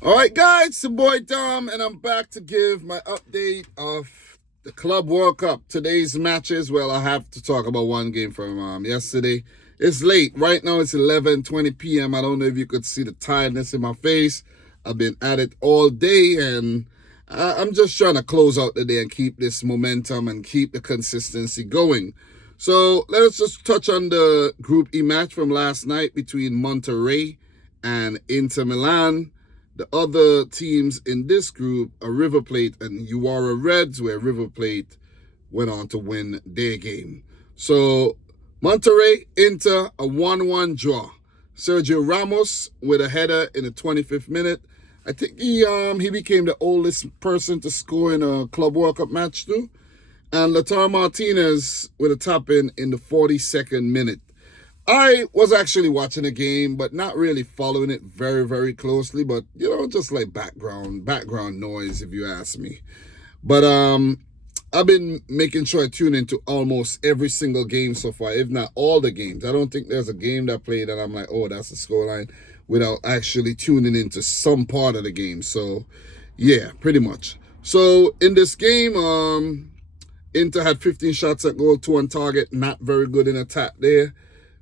All right, guys, it's the boy Dom, and I'm back to give my update of the Club World Cup. Today's matches, well, I have to talk about one game from yesterday. It's late. Right now, it's 11:20 p.m. I don't know if you could see the tiredness in my face. I've been at it all day, and I'm just trying to close out the day and keep this momentum and keep the consistency going. So let us just touch on the Group E match from last night between Monterrey and Inter Milan. The other teams in this group are River Plate and Uara Reds, where River Plate went on to win their game. So Monterrey, Inter, a 1-1 draw. Sergio Ramos with a header in the 25th minute. I think he became the oldest person to score in a Club World Cup match too. And Lautaro Martinez with a tap-in the 42nd minute. I was actually watching the game, but not really following it very, very closely. But, just like background noise, if you ask me. But I've been making sure I tune into almost every single game so far, if not all the games. I don't think there's a game that played that I'm like, oh, that's the scoreline, without actually tuning into some part of the game. So, yeah, pretty much. So, in this game, Inter had 15 shots at goal, 2 on target. Not very good in attack there.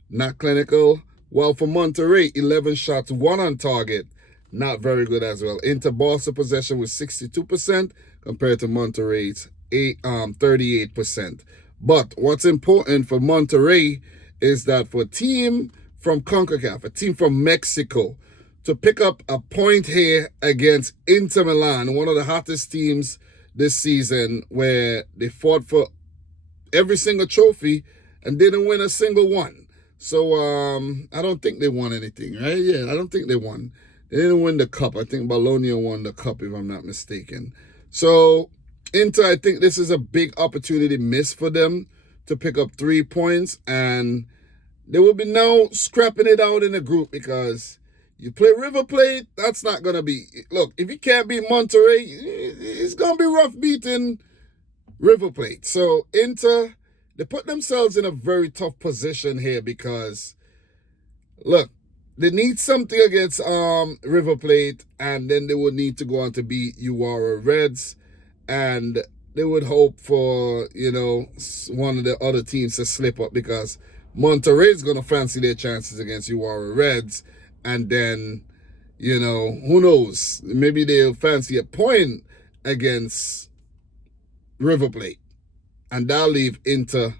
Not clinical. While for Monterrey, 11 shots, 1 on target. Not very good as well. Inter Barca possession was 62% compared to Monterrey's 38%. But what's important for Monterrey is that for a team from CONCACAF, a team from Mexico, to pick up a point here against Inter Milan, one of the hottest teams this season, where they fought for every single trophy and didn't win a single one. So I don't think they won anything, right? Yeah, I don't think they won. They didn't win the cup. I think Bologna won the cup, if I'm not mistaken. So Inter, I think this is a big opportunity missed for them to pick up 3 points, and they will be now scrapping it out in the group because you play River Plate. That's not going to be... Look, if you can't beat Monterrey, it's going to be rough beating River Plate. So Inter, they put themselves in a very tough position here because, look, they need something against River Plate, and then they would need to go on to beat Uara Reds, and they would hope for, one of the other teams to slip up because Monterrey is going to fancy their chances against Uara Reds, and then, who knows? Maybe they'll fancy a point against River Plate. And that'll leave Inter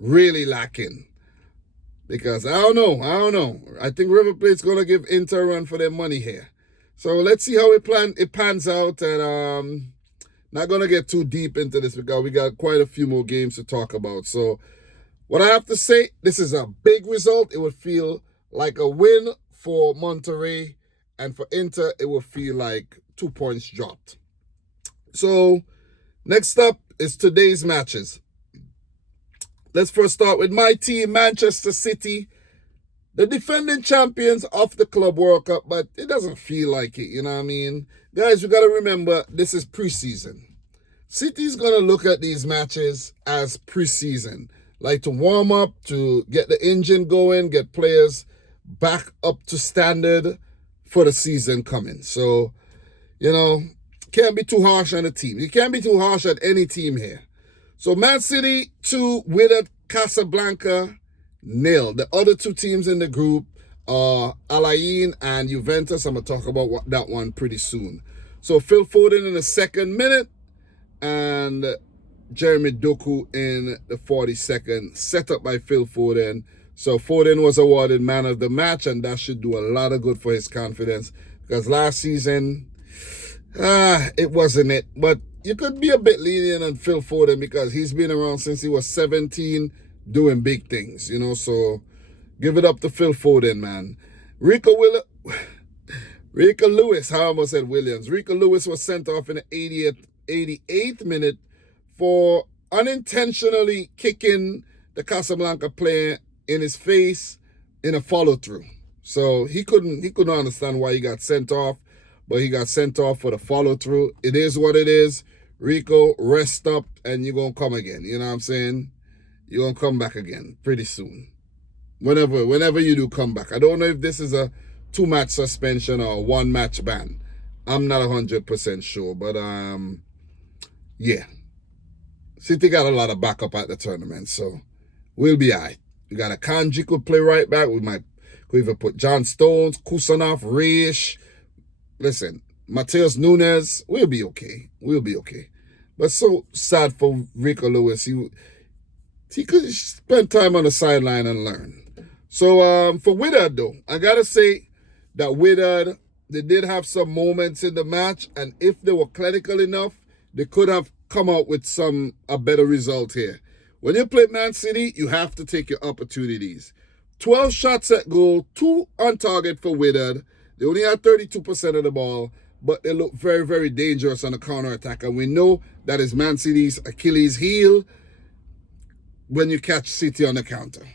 really lacking. Because I don't know. I think River Plate's going to give Inter a run for their money here. So let's see how it pans out. And not going to get too deep into this because we got quite a few more games to talk about. So what I have to say, this is a big result. It would feel like a win for Monterrey. And for Inter, it would feel like 2 points dropped. So next up is today's matches. Let's first start with my team, Manchester City, the defending champions of the Club World Cup, but it doesn't feel like it, you know what I mean? Guys, we got to remember, this is preseason. City's going to look at these matches as preseason, like to warm up, to get the engine going, get players back up to standard for the season coming. So, can't be too harsh on the team. You can't be too harsh at any team here. So Man City 2, Wydad Casablanca 0. The other 2 teams in the group are Al Ain and Juventus. I'm going to talk about that one pretty soon. So Phil Foden in the 2nd minute and Jeremy Doku in the 42nd, set up by Phil Foden. So Foden was awarded man of the match, and that should do a lot of good for his confidence because last season... it wasn't it. But you could be a bit lenient on Phil Foden because he's been around since he was 17 doing big things, So give it up to Phil Foden, man. Rico Lewis, I almost said Williams. Rico Lewis was sent off in the 88th minute for unintentionally kicking the Casablanca player in his face in a follow-through. So he couldn't understand why he got sent off. But he got sent off for the follow-through. It is what it is. Rico, rest up, and you're going to come again. You know what I'm saying? You're going to come back again pretty soon. Whenever you do come back. I don't know if this is a 2-match suspension or a 1-match ban. I'm not 100% sure, but yeah. City got a lot of backup at the tournament, so we'll be all right. We got a Kanji could play right back. We might could even put John Stones, Kusanov, Reish. Listen, Mateus Nunes. We'll be okay. We'll be okay. But so sad for Rico Lewis. He could spend time on the sideline and learn. So for Wydad though, I gotta say that Wydad, they did have some moments in the match, and if they were clinical enough, they could have come out with a better result here. When you play Man City, you have to take your opportunities. 12 shots at goal, 2 on target for Wydad. They only had 32% of the ball, but they look very, very dangerous on the counter-attack. And we know that is Man City's Achilles heel when you catch City on the counter.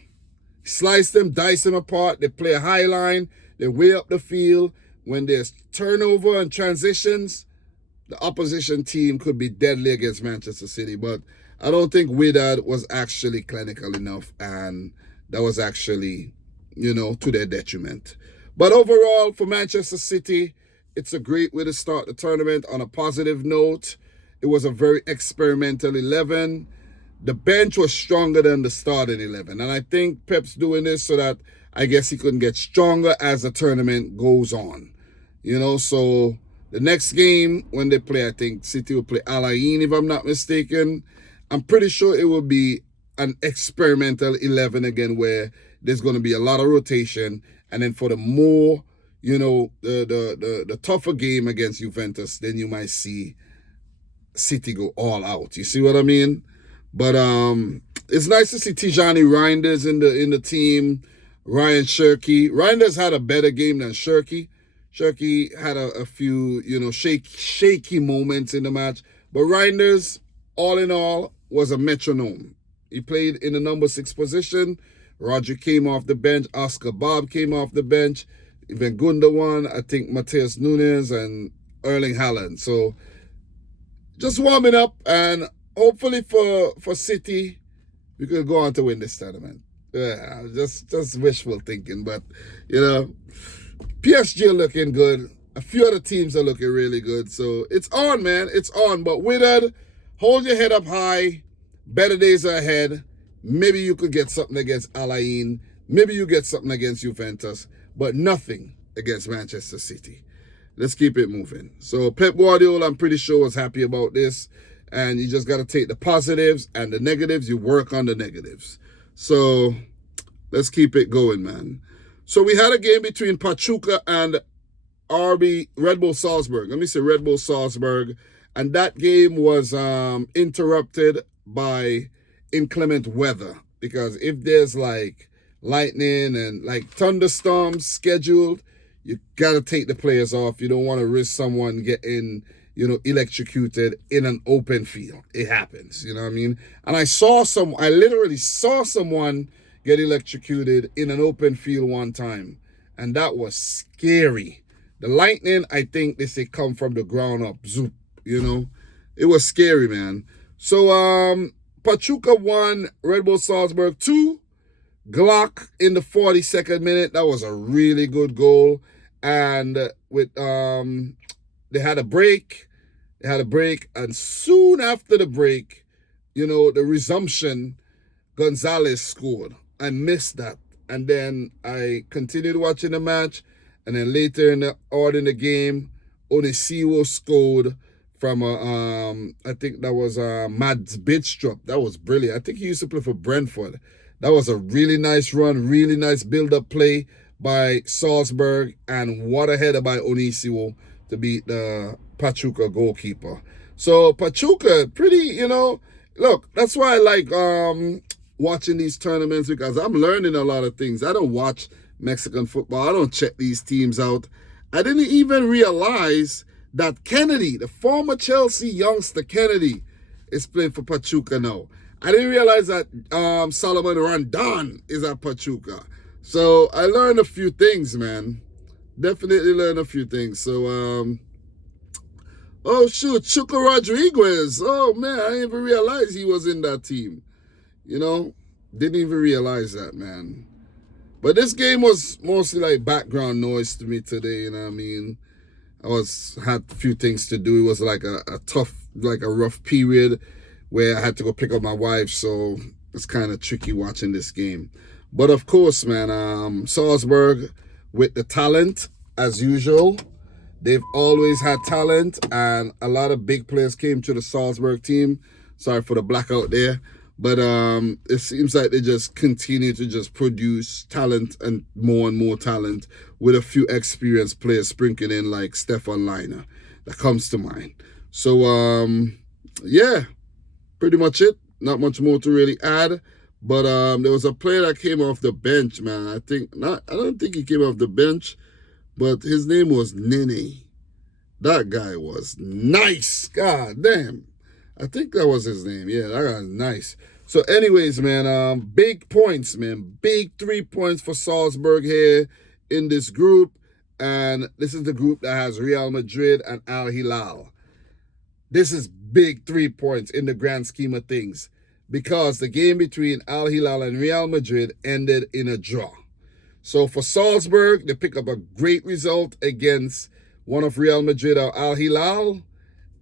Slice them, dice them apart. They play a high line. They way up the field. When there's turnover and transitions, the opposition team could be deadly against Manchester City. But I don't think Wydad was actually clinical enough, and that was actually, to their detriment. But overall, for Manchester City, it's a great way to start the tournament on a positive note. It was a very experimental 11. The bench was stronger than the starting 11. And I think Pep's doing this so that I guess he couldn't get stronger as the tournament goes on. So the next game when they play, I think City will play Al Ain, if I'm not mistaken. I'm pretty sure it will be an experimental 11 again where there's going to be a lot of rotation. And then for the more, the tougher game against Juventus, then you might see City go all out. You see what I mean? But it's nice to see Tijani Reinders in the team. Ryan Shirky. Reinders had a better game than Shirky. Shirky had a few, shaky moments in the match. But Reinders, all in all, was a metronome. He played in the number 6 position. Roger came off the bench. Oscar Bob came off the bench. Even Gundogan, I think Mateus Nunes and Erling Haaland. So just warming up, and hopefully for City, we could go on to win this tournament. Yeah, just wishful thinking, but PSG are looking good. A few other teams are looking really good. So it's on, man. It's on. But Wydad, hold your head up high. Better days are ahead. Maybe you could get something against Al Ain. Maybe you get something against Juventus. But nothing against Manchester City. Let's keep it moving. So Pep Guardiola, I'm pretty sure, was happy about this. And you just got to take the positives and the negatives. You work on the negatives. So let's keep it going, man. So we had a game between Pachuca and Red Bull Salzburg. Let me say Red Bull Salzburg. And that game was interrupted by inclement weather. Because if there's like lightning and like thunderstorms scheduled, you got to take the players off. You don't want to risk someone getting, electrocuted in an open field. It happens, you know what I mean? And I literally saw someone get electrocuted in an open field one time. And that was scary. The lightning, I think they say, come from the ground up. Zoop, It was scary, man. So, Pachuca won, Red Bull Salzburg 2. Glock in the 42nd minute. That was a really good goal. And with they had a break. And soon after the break, the resumption, Gonzalez scored. I missed that. And then I continued watching the match. And then later in the game, Onisiwo scored from I think that was Mads Bidstrup. That was brilliant. I think he used to play for Brentford. That was a really nice run, really nice build-up play by Salzburg, and what a header by Onisiwo to beat the Pachuca goalkeeper. So Pachuca, pretty, look, that's why I like watching these tournaments, because I'm learning a lot of things. I don't watch Mexican football. I don't check these teams out. I didn't even realize that Kennedy, the former Chelsea youngster Kennedy, is playing for Pachuca now. I didn't realize that Solomon Rondon is at Pachuca. So I learned a few things, man. Definitely learned a few things. So, oh, shoot, Chuco Rodriguez. Oh, man, I didn't even realize he was in that team. Didn't even realize that, man. But this game was mostly like background noise to me today, had a few things to do. It was like a tough, like a rough period where I had to go pick up my wife, so it's kind of tricky watching this game. But of course, man, Salzburg with the talent as usual. They've always had talent, and a lot of big players came to the Salzburg team. Sorry for the blackout there. But it seems like they just continue to just produce talent and more talent with a few experienced players sprinkling in, like Stefan Leiner. That comes to mind. So, yeah, pretty much it. Not much more to really add. But there was a player that came off the bench, man. I don't think he came off the bench, but his name was Nene. That guy was nice. God damn. I think that was his name. Yeah, that guy was nice. So anyways, man, big points, man. Big 3 points for Salzburg here in this group. And this is the group that has Real Madrid and Al Hilal. This is big 3 points in the grand scheme of things, because the game between Al Hilal and Real Madrid ended in a draw. So for Salzburg, they pick up a great result against one of Real Madrid or Al Hilal,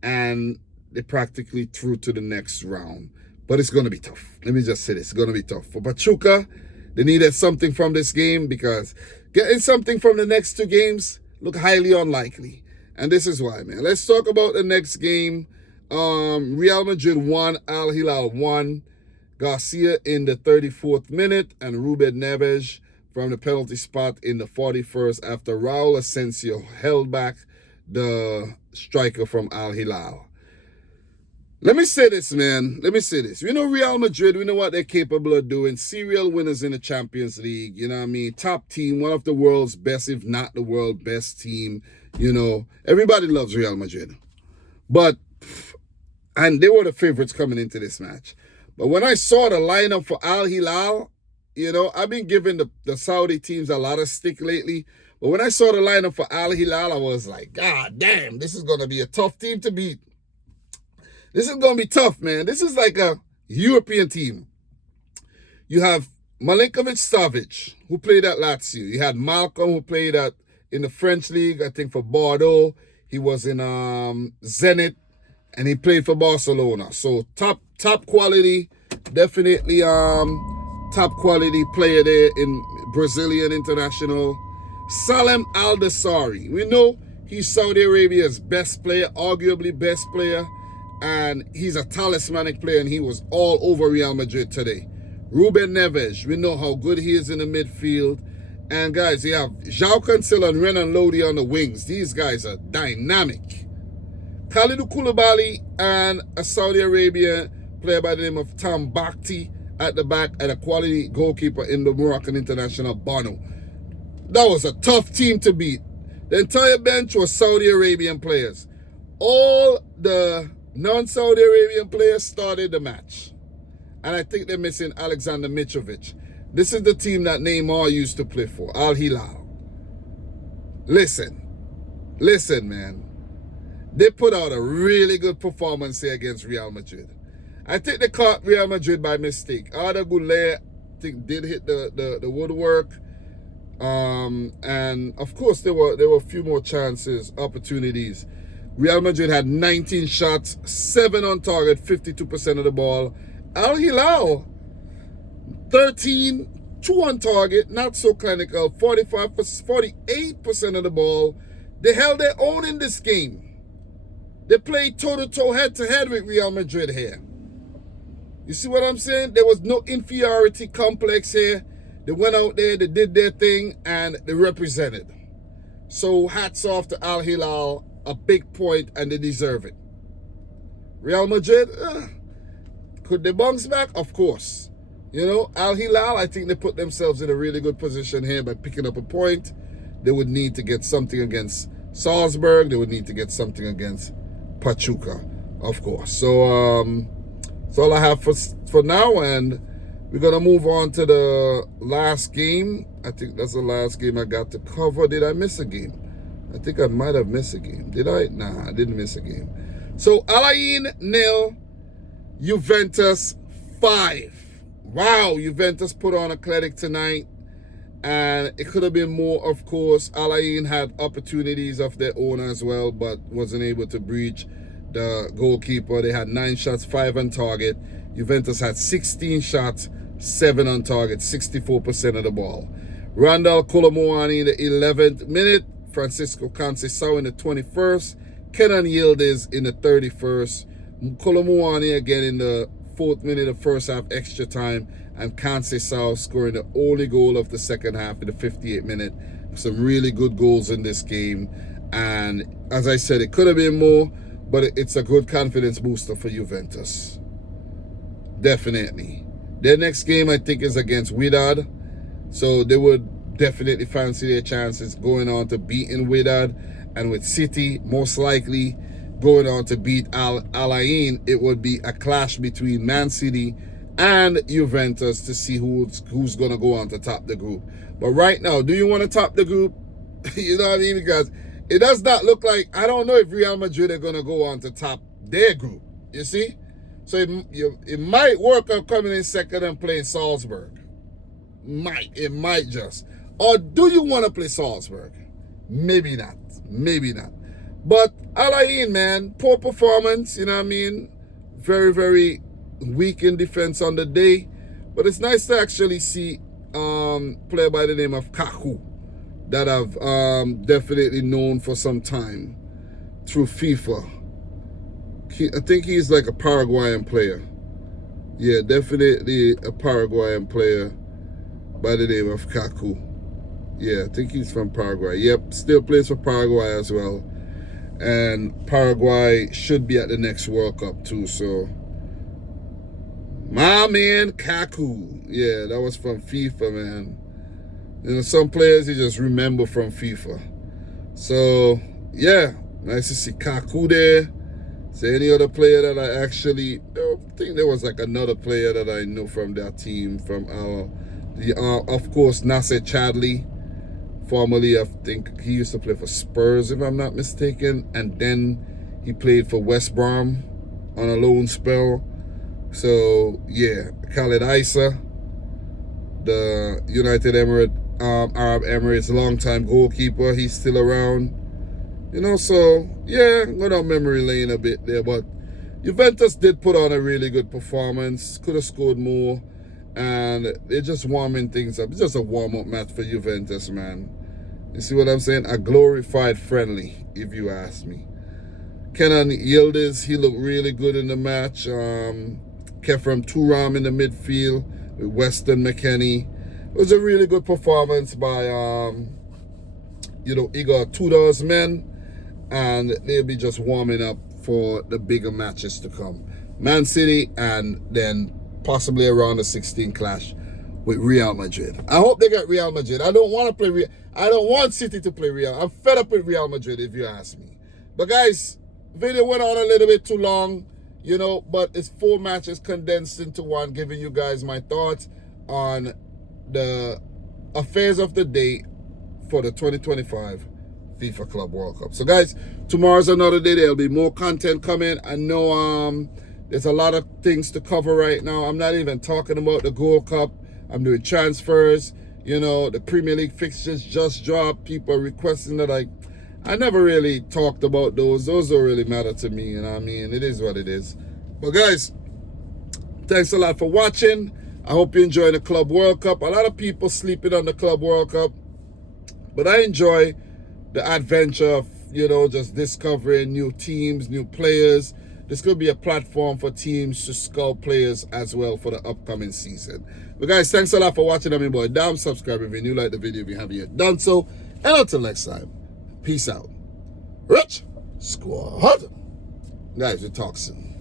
and they practically through to the next round. But it's going to be tough. Let me just say this. It's going to be tough. For Pachuca, they needed something from this game, because getting something from the next 2 games look highly unlikely. And this is why, man. Let's talk about the next game. Real Madrid 1, Al Hilal 1. Garcia in the 34th minute, and Ruben Neves from the penalty spot in the 41st after Raul Asensio held back the striker from Al Hilal. Let me say this, man. Let me say this. We know Real Madrid, we know what they're capable of doing. Serial winners in the Champions League, you know what I mean? Top team, one of the world's best, if not the world's best team. You know, everybody loves Real Madrid. And they were the favorites coming into this match. But when I saw the lineup for Al Hilal, you know, I've been giving the Saudi teams a lot of stick lately. But when I saw the lineup for Al Hilal, I was like, God damn, this is going to be a tough team to beat. This is going to be tough, man. This is like a European team. You have Milinkovic-Savic, who played at Lazio. You had Malcolm, who played in the French league, I think for Bordeaux. He was in Zenit, and he played for Barcelona. So top quality, definitely top quality player there in Brazilian international. Salem Al-Dassari. We know he's Saudi Arabia's best player, arguably best player. And he's a talismanic player, and he was all over Real Madrid today. Ruben Neves, we know how good he is in the midfield. And guys, you have João Cancelo and Renan Lodi on the wings. These guys are dynamic. Khalidou Koulibaly and a Saudi Arabia player by the name of Tam Bakhti at the back, and a quality goalkeeper in the Moroccan international, Bono. That was a tough team to beat. The entire bench was Saudi Arabian players. All the non-Saudi Arabian players started the match. And I think they're missing Alexander Mitrovic. This is the team that Neymar used to play for, Al Hilal. Listen, man. They put out a really good performance here against Real Madrid. I think they caught Real Madrid by mistake. Arda Güler, I think, did hit the woodwork. And of course, there were a few more chances, opportunities. Real Madrid had 19 shots, 7 on target, 52% of the ball. Al Hilal, 13, 2 on target, not so clinical, 48% of the ball. They held their own in this game. They played toe-to-toe, head-to-head with Real Madrid here. You see what I'm saying? There was no inferiority complex here. They went out there, they did their thing, and they represented. So hats off to Al Hilal. A big point, and they deserve it. Real Madrid, could they bounce back? Of course. You know, Al Hilal, I think they put themselves in a really good position here by picking up a point. They would need to get something against Salzburg. They would need to get something against Pachuca, of course. So that's all I have for now, and we're going to move on to the last game. I think that's the last game I got to cover. Did I miss a game? I think I might have missed a game. Did I? Nah, I didn't miss a game. So, Al Ain 0, Juventus 5. Wow, Juventus put on a clinic tonight. And it could have been more, of course. Al Ain had opportunities of their own as well, but wasn't able to breach the goalkeeper. They had 9 shots, 5 on target. Juventus had 16 shots, 7 on target, 64% of the ball. Randall Colomuani in the 11th minute. Francisco Conceição in the 21st. Kenan Yildiz in the 31st. Colomuani again in the 4th minute of first half extra time. And Conceição scoring the only goal of the second half in the 58th minute. Some really good goals in this game. And as I said, it could have been more, but it's a good confidence booster for Juventus. Definitely. Their next game, I think, is against Wydad. So they would definitely fancy their chances going on to beating Wydad. And with City, most likely going on to beat Al Ain, it would be a clash between Man City and Juventus to see who's going to go on to top the group. But right now, do you want to top the group? You know what I mean? Because it does not look like, I don't know if Real Madrid are going to go on to top their group. You see? So it might work out coming in second and playing Salzburg. It might just. Or do you want to play Salzburg? Maybe not. Maybe not. But Al Ain, man, poor performance, you know what I mean? Very, very weak in defense on the day. But it's nice to actually see player by the name of Kaku that I've definitely known for some time through FIFA. I think he's like a Paraguayan player. Yeah, definitely a Paraguayan player by the name of Kaku. Yeah, I think he's from Paraguay. Yep, still plays for Paraguay as well. And Paraguay should be at the next World Cup too, so. My man, Kaku. Yeah, that was from FIFA, man. You know, some players you just remember from FIFA. So, yeah, nice to see Kaku there. So any other player that I actually, I think there was like another player that I know from that team, from of course, Nasser Chadli. Formerly, I think he used to play for Spurs, if I'm not mistaken. And then he played for West Brom on a loan spell. So, yeah, Khaled Issa, the United Arab Emirates longtime goalkeeper. He's still around. You know, so, yeah, I'm going down memory lane a bit there. But Juventus did put on a really good performance. Could have scored more. And they're just warming things up. It's just a warm-up match for Juventus, man. You see what I'm saying? A glorified friendly, if you ask me. Kenan Yildiz, he looked really good in the match. Kefram Turam in the midfield with Weston McKennie. It was a really good performance by, Igor Tudor's men. And they'll be just warming up for the bigger matches to come. Man City and then possibly around the 16 clash with Real Madrid. I hope they get Real Madrid. I don't want to play Real. I don't want City to play Real. I'm fed up with Real Madrid, if you ask me. But guys, video went on a little bit too long, but it's 4 matches condensed into one, giving you guys my thoughts on the affairs of the day for the 2025 FIFA Club World Cup. So guys, tomorrow's another day. There'll be more content coming. I know there's a lot of things to cover right now. I'm not even talking about the Gold Cup. I'm doing transfers. The Premier League fixtures just dropped. People are requesting that I never really talked about those. Those don't really matter to me, you know what I mean? It is what it is. But guys, thanks a lot for watching. I hope you enjoy the Club World Cup. A lot of people sleeping on the Club World Cup. But I enjoy the adventure of, just discovering new teams, new players. This could be a platform for teams to scout players as well for the upcoming season. But guys, thanks a lot for watching. I'm your boy Dam. Subscribe if you like the video if you haven't yet done so. And until next time, peace out. Rich Squad. Guys, we'll talk soon.